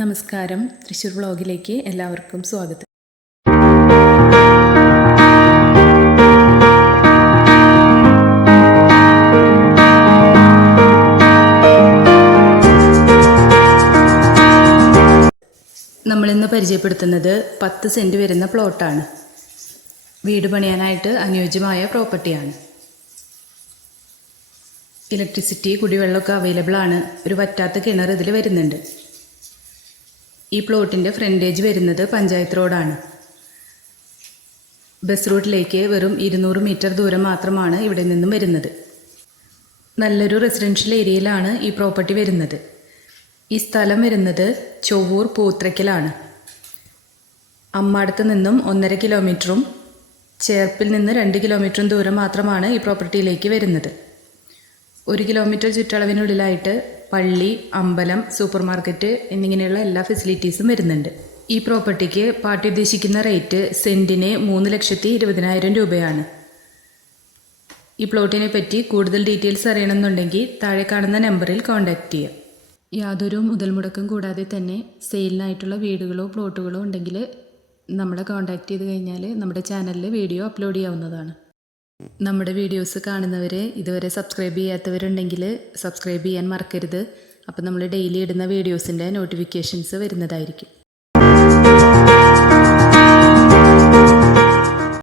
നമസ്കാരം. തൃശ്ശൂർ വ്ളോഗിലേക്ക് എല്ലാവർക്കും സ്വാഗതം. നമ്മളിന്ന് പരിചയപ്പെടുത്തുന്നത് പത്ത് സെന്റ് വരുന്ന പ്ലോട്ടാണ്. വീട് പണിയാനായിട്ട് അനുയോജ്യമായ പ്രോപ്പർട്ടിയാണ്. ഇലക്ട്രിസിറ്റി കുടിവെള്ളമൊക്കെ അവൈലബിൾ ആണ് ഒരു വറ്റാത്ത കിണർ ഇതിൽ വരുന്നുണ്ട്. ഈ പ്ലോട്ടിന്റെ ഫ്രണ്ടേജ് വരുന്നത് പഞ്ചായത്ത് റോഡാണ്. ബസ് റൂട്ടിലേക്ക് വെറും ഇരുന്നൂറ് മീറ്റർ ദൂരം മാത്രമാണ് ഇവിടെ നിന്നും വരുന്നത്. നല്ലൊരു റെസിഡൻഷ്യൽ ഏരിയയിലാണ് ഈ പ്രോപ്പർട്ടി വരുന്നത്. ഈ സ്ഥലം വരുന്നത് ചൊവ്വൂർ പൂത്രയ്ക്കലാണ്. അമ്മാടത്ത് നിന്നും ഒന്നര കിലോമീറ്ററും ചേർപ്പിൽ നിന്ന് രണ്ട് കിലോമീറ്ററും ദൂരം മാത്രമാണ് ഈ പ്രോപ്പർട്ടിയിലേക്ക് വരുന്നത്. ഒരു കിലോമീറ്റർ ചുറ്റളവിനുള്ളിലായിട്ട് പള്ളി അമ്പലം സൂപ്പർ മാർക്കറ്റ് എന്നിങ്ങനെയുള്ള എല്ലാ ഫെസിലിറ്റീസും വരുന്നുണ്ട്. ഈ പ്രോപ്പർട്ടിക്ക് പാർട്ടി ഉദ്ദേശിക്കുന്ന റേറ്റ് സെന്റിന് മൂന്ന് ലക്ഷത്തി ഇരുപതിനായിരം രൂപയാണ്. ഈ പ്ലോട്ടിനെ പറ്റി കൂടുതൽ ഡീറ്റെയിൽസ് അറിയണമെന്നുണ്ടെങ്കിൽ താഴെ കാണുന്ന നമ്പറിൽ കോൺടാക്റ്റ് ചെയ്യാം യാതൊരു മുതൽ മുടക്കം കൂടാതെ തന്നെ സെയിലിനായിട്ടുള്ള വീടുകളോ പ്ലോട്ടുകളോ ഉണ്ടെങ്കിൽ നമ്മളെ കോൺടാക്റ്റ് ചെയ്ത് കഴിഞ്ഞാൽ നമ്മുടെ ചാനലിൽ വീഡിയോ അപ്ലോഡ് ചെയ്യാവുന്നതാണ്. നമ്മുടെ വീഡിയോസ് കാണുന്നവരെ ഇതുവരെ സബ്സ്ക്രൈബ് ചെയ്യാത്തവരുണ്ടെങ്കിൽ സബ്സ്ക്രൈബ് ചെയ്യാൻ മറക്കരുത്. അപ്പോൾ നമ്മൾ ഡെയിലി ഇടുന്ന വീഡിയോസിന്റെ നോട്ടിഫിക്കേഷൻസ് വരുന്നതായിരിക്കും.